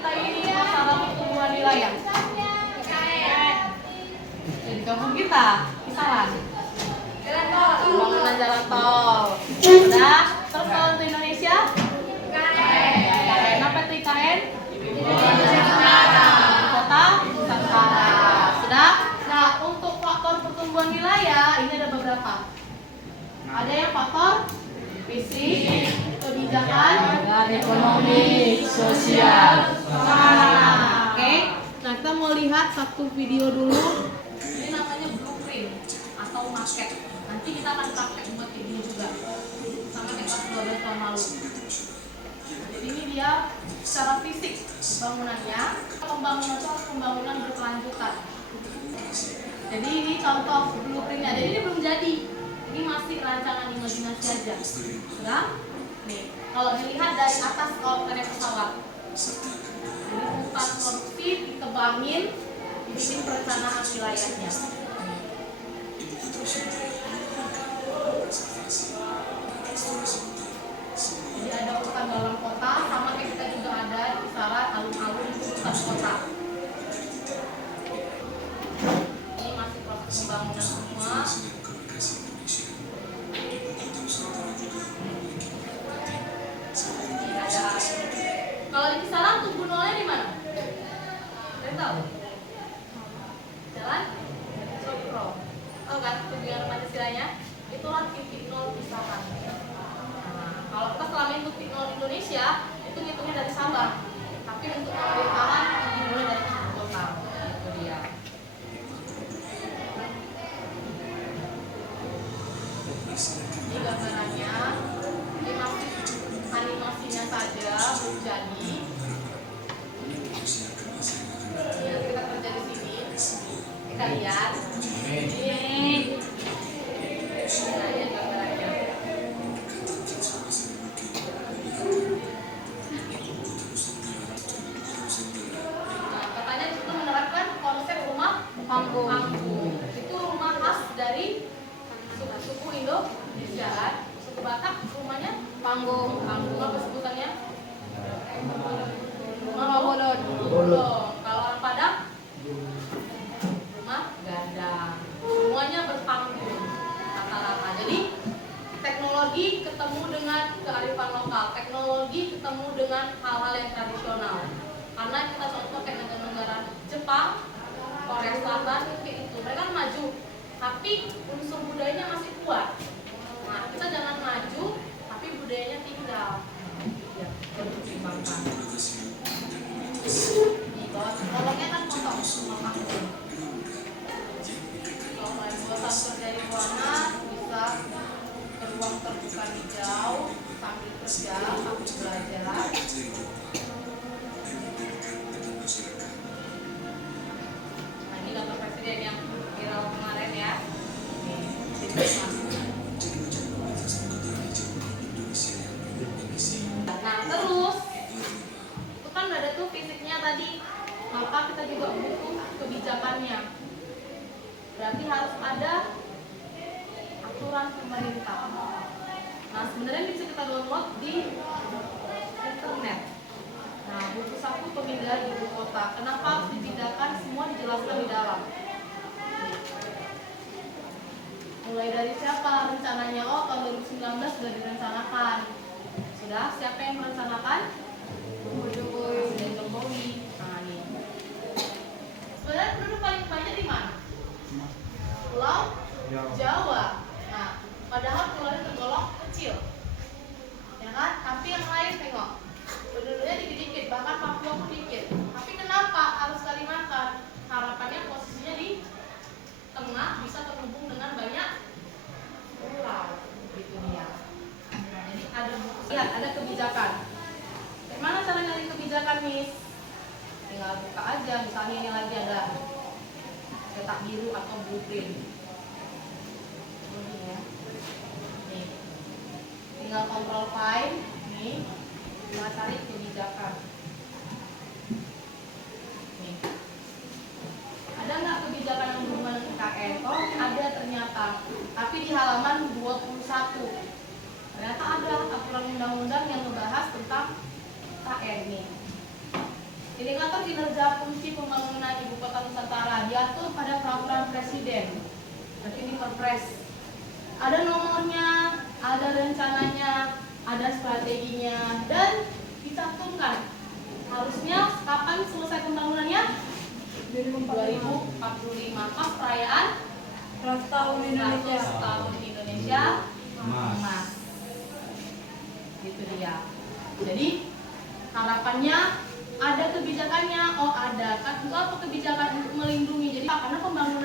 kita ini masalah pertumbuhan wilayah. Jadi kampung kita, kisaran pembangunan jalan tol. Udah, terus kalau untuk Indonesia? IKN. Apa itu IKN? Kota Nusantara. Sudah? Nah, untuk faktor pertumbuhan wilayah ini ada beberapa. Ada yang faktor fisik, kebijakan, dan ekonomi, sosial, keamanan. Oke. Nah, kita mau lihat satu video dulu. Ini namanya blueprint atau maket. Nanti kita akan praktek buat kayak gini juga. Sama kayak pas 12 tahun lalu. Jadi ini dia secara fisik bangunannya. Pembangunan itu harus pembangunan berkelanjutan. Jadi ini contoh blueprintnya. Jadi ini belum jadi. Ini masih rancangan imajinasi aja. Sudah? Nih, kalau dilihat dari atas kalau ada pesawat. Ini bukan produksi, dikembangin, bikin perencanaan wilayahnya. Jadi ada hutan dalam kota, sama kayak kita juga ada kisaran alun-alun hutan kota. Ini masih proses pembangunan semua. Kalau di kisaran tubuh nolnya di mana? Kalian tahu? Jalan Sokro. Tahu kan tujuan Pancasilanya? Itulah titik nol kisaran. Nah, kalau kita selama ini titik nol Indonesia itu ngitungnya dari Sabang, tapi untuk pemerintahan dimulai dari ibu kota. Itu dia. Ini gambarannya. Ini masih animasinya saja belum jadi. Ya, kita kerja di sini. Kita lihat. Ini gambarannya. Nah, katanya itu menerapkan konsep rumah panggung. Itu rumah khas dari suku Indonesia. Suku Batak rumahnya panggung. Apa sebutannya? Rumah bolong. Kalau orang Padang rumah gadang. Semuanya berpanggung rata-rata. Jadi teknologi ketemu dengan kearifan lokal, teknologi ketemu dengan hal-hal yang tradisional. Karena kita contoh kayak negara-negara Jepang, Korea Selatan kayak itu, mereka maju, tapi unsur budayanya masih kuat. Nah, kita jangan maju, tapi budayanya tinggal. Ya, pertimbangkan. Di bawah kolomnya kan potong semua panggung. Kalau kalian bosan kerja di ruangan, bisa ke ruang terbuka hijau sambil kerja, sambil belajar. Nah, ini gambar presiden yang viral kemarin ya. Nah, terus itu kan udah ada tuh fisiknya tadi, maka kita juga butuh kebijakannya. Berarti harus ada aturan pemerintah. Nah, sebenarnya bisa kita download di internet. Nah, buku saku pemindahan ibu kota. Kenapa harus dipindahkan? Semua dijelaskan di dalam. Mulai dari siapa rencananya? Oh, tahun 2019 sudah direncanakan. Sudah, siapa yang merencanakan? Presiden Jokowi. Nah, nih. Sebenarnya penduduk paling banyak di mana? Pulau Jawa. Nah, padahal pulaunya tergolong kecil, ya kan? Tapi yang lain tengok, penduduknya dikit-dikit, bahkan Papua pun dikit. Tapi kenapa harus Kalimantan? Harapannya posisinya di tengah, bisa terhubung dengan banyak pulau, gitu dia. Jadi ada lihat, ada kebijakan. Gimana cara nyari kebijakan, Miss? Tinggal buka aja, misalnya ini lagi ada cetak biru atau blueprint. Ini ya. Nih. Tinggal kontrol file, nih. Tinggal cari kebijakan. Nih. Ada nggak kebijakan yang berhubungan dengan IKN? Oh, ada ternyata. Tapi di halaman 21. Ternyata ada aturan undang-undang yang membahas tentang IKN nih. Indikator kinerja fungsi pembangunan ibu kota Nusantara diatur pada peraturan presiden. Berarti ini perpres. Ada nomornya, ada rencananya, ada strateginya, dan dicantumkan. Harusnya kapan selesai pembangunannya? 2045 pas perayaan 100 tahun Indonesia. 100 tahun Indonesia emas. Gitu dia. Jadi harapannya ada kebijakannya. Oh ada kan, itu apa kebijakan untuk melindungi. Jadi karena pembangunan